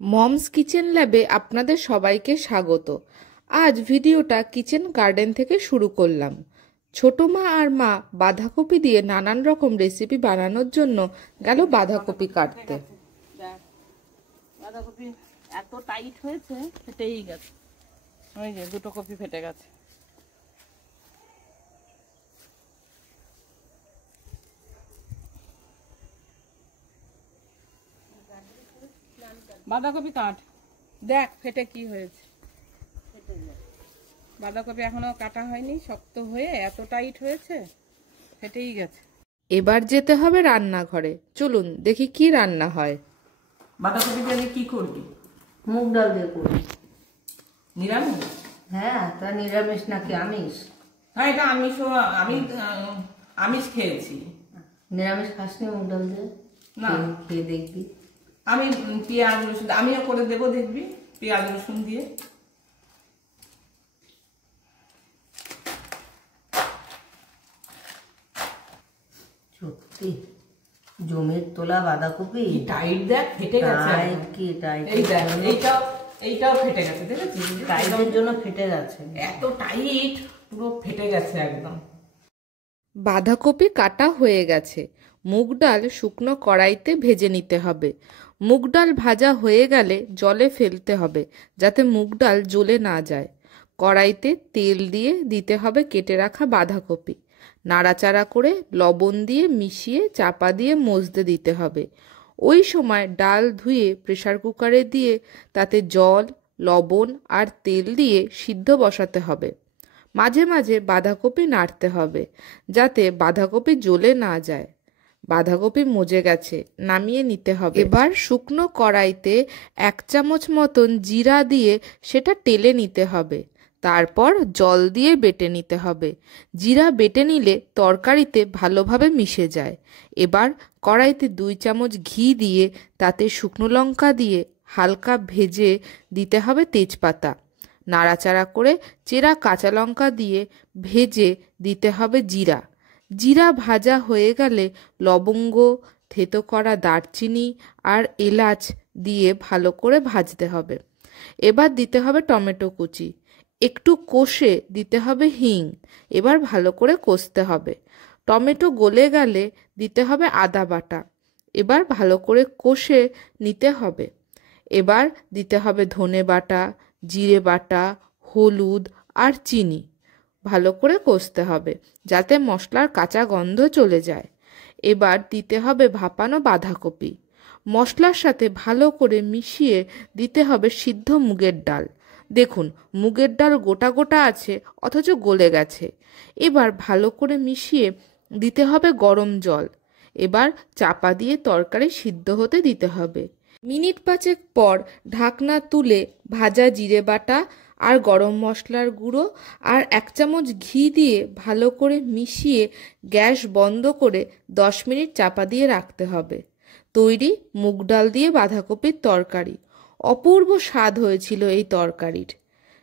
Moms kitchen ল্যাবে আপনাদের সবাইকে স্বাগত। আজ ভিডিওটা কিচেন গার্ডেন থেকে শুরু করলাম। ছোট মা আর মা বাঁধাকপি দিয়ে নানান রকম রেসিপি বানানোর জন্য গেল বাঁধাকপি কাটতে। বাঁধাকপি এত টাইট হয়েছে, ফেটেই গেছে। ওই যে দুটো কপি ফেটে গেছে। বাঁধাকপি কাট, দেখ ফেটে কি হয়েছে। বাঁধাকপি এখনো কাটা হয়নি, শক্ত হয়ে এত টাইট হয়েছে, ফেটেই গেছে। এবার যেতে হবে রান্নাঘরে। চলুন দেখি কি রান্না হয়। বাঁধাকপি দিয়ে কি করবি? মুগ ডাল দিয়ে করি। নিরামিষ? হ্যাঁ, তা নিরামিষ নাকি আমিষ? হ্যাঁ, এটা আমিষও। আমি আমিষ খেয়েছি। নিরামিষ খাসনি মুগ ডাল দিয়ে? না, খেয়ে দেখবি। আমি পেঁয়াজ রসুন আমিও করে দেবো, দেখবি, পেঁয়াজ রসুন দিয়ে। সত্যি জমির তোলা বাঁধাকপি টাইট, দেখ ফেটে গেছে। টাইট কি টাইট? এই দেখ, এইটাও ফেটে গেছে, দেখেছিস? টাইটের জন্য ফেটে গেছে। এত টাইট, পুরো ফেটে গেছে একদম। বাঁধাকপি কাটা হয়ে গেছে। মুগ ডাল শুকনো কড়াইতে ভেজে নিতে হবে। মুগ ডাল ভাজা হয়ে গেলে জলে ফেলতে হবে, যাতে মুগ ডাল জ্বলে না যায়। কড়াইতে তেল দিয়ে দিতে হবে কেটে রাখা বাঁধাকপি। নাড়াচাড়া করে লবণ দিয়ে মিশিয়ে চাপা দিয়ে মজতে দিতে হবে। ওই সময় ডাল ধুয়ে প্রেসার কুকারে দিয়ে তাতে জল, লবণ আর তেল দিয়ে সিদ্ধ বসাতে হবে। মাঝে মাঝে বাঁধাকপি নাড়তে হবে, যাতে বাঁধাকপি জ্বলে না যায়। বাঁধাকপি মজে গেছে, নামিয়ে নিতে হবে। এবার শুকনো কড়াইতে 1 চামচ মতন জিরা দিয়ে সেটা টেলে নিতে হবে। তারপর জল দিয়ে বেটে নিতে হবে। জিরা বেটে নিলে তরকারিতে ভালোভাবে মিশে যায়। এবার কড়াইতে 2 চামচ ঘি দিয়ে তাতে শুকনো লঙ্কা দিয়ে হালকা ভেজে দিতে হবে তেজপাতা। নাড়াচাড়া করে চেরা কাঁচা লঙ্কা দিয়ে ভেজে দিতে হবে জিরা। জিরা ভাজা হয়ে গেলে লবঙ্গ, থেতো করা দারচিনি আর এলাচ দিয়ে ভালো করে ভাজতে হবে। এবার দিতে হবে টমেটো কুচি। একটু কষে দিতে হবে হিং। এবার ভালো করে কষতে হবে। টমেটো গলে গেলে দিতে হবে আদা বাটা। এবার ভালো করে কষে নিতে হবে। এবার দিতে হবে ধনে বাটা, জিরে বাটা, হলুদ আর চিনি। ভালো করে কষতে হবে, যাতে মশলার কাঁচা গন্ধ চলে যায়। এবার দিতে হবে ভাপানো বাঁধাকপি। মশলার সাথে ভালো করে মিশিয়ে দিতে হবে সিদ্ধ মুগের ডাল। দেখুন, মুগের ডাল গোটা গোটা আছে, অথচ গলে গেছে। এবার ভালো করে মিশিয়ে দিতে হবে গরম জল। এবার চাপা দিয়ে তরকারি সিদ্ধ হতে দিতে হবে। মিনিট 5 পর ঢাকনা তুলে ভাজা জিরে বাটা আর গরম মশলার গুঁড়ো আর 1 চামচ ঘি দিয়ে ভালো করে মিশিয়ে গ্যাস বন্ধ করে 10 মিনিট চাপা দিয়ে রাখতে হবে। তৈরি মুগ ডাল দিয়ে বাঁধাকপির তরকারি। অপূর্ব স্বাদ হয়েছিল এই তরকারির।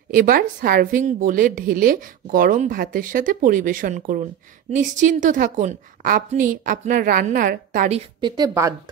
এবার সার্ভিং বোলে ঢেলে গরম ভাতের সাথে পরিবেশন করুন। নিশ্চিন্ত থাকুন, আপনি আপনার রান্নার তারিফ পেতে বাধ্য।